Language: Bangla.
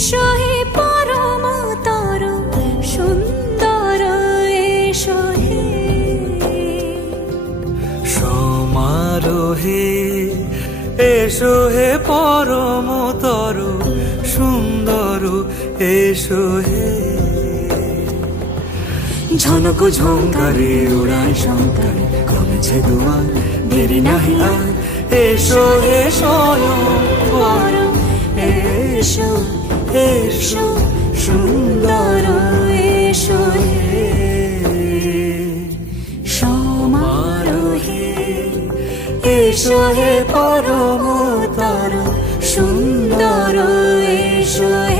এসো হে পরমতর সুন্দর এসো হে সমারোহে এসো হে পরমতর সুন্দর এসো হে ঝনক ঝঙ্কারে উড়ায় শঙ্কারে কমেছে দুয়ার দেরি নাহি আর এসো হে স্বয়ং পরম এসো এসো সুন্দর এসো হে সমারোহে এসো হে পরমতর সুন্দর এসো হে